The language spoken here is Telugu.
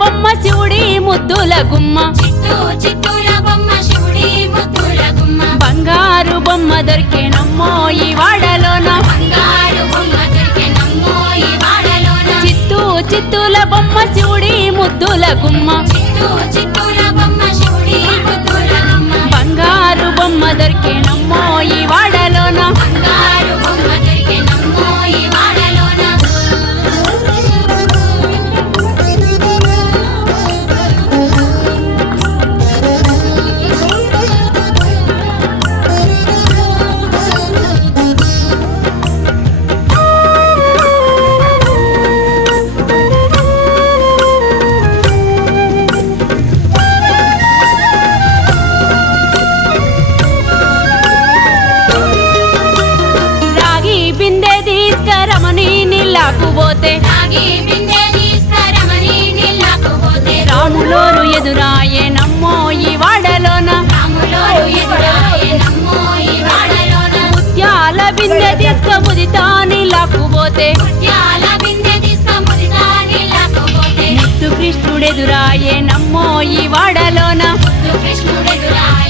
బొమ్మ శివుడి ముద్దుల గుమ్మ చిత్తూల బొమ్మ శివుడి ముద్దుల గుమ్మ బంగారు బొమ్మ దొరికేనమ్మో ఈ వాడలోన బంగారు బొమ్మ దొరికెనమ్మో ఈ వాడలోన చిత్తూల బొమ్మ శివుడి ముద్దుల గుమ్మ చిత్తూల బొమ్మ శివుడి ముద్దుల గుమ్మ బంగారు బొమ్మ దొరికేనమ్మో ఈ వాడలోన బంగారు బొమ్మ దొరికెనమ్మో ఈ వాడలోన రాగి బిందె తీసుకరమని నీళ్ళకు పోతే రాగి బిందె తీసుకురమని నీళ్ళకు పోతే రాములోరు ఎదురాయేనమ్మో ఈ వాడలోన రాములోరు ఎదురాయెనమ్మో ఈ వాడలోన ముత్యాల బిందె తీసుకముదితా నీళ్ళకు పోతే ముత్యాల బిందె తీసుకుముదితా నీళ్ళకు పోతే ముత్తు కృష్ణుడెదురాయేనమ్మో ఈ వాడలోన కృష్ణుడెదురాయ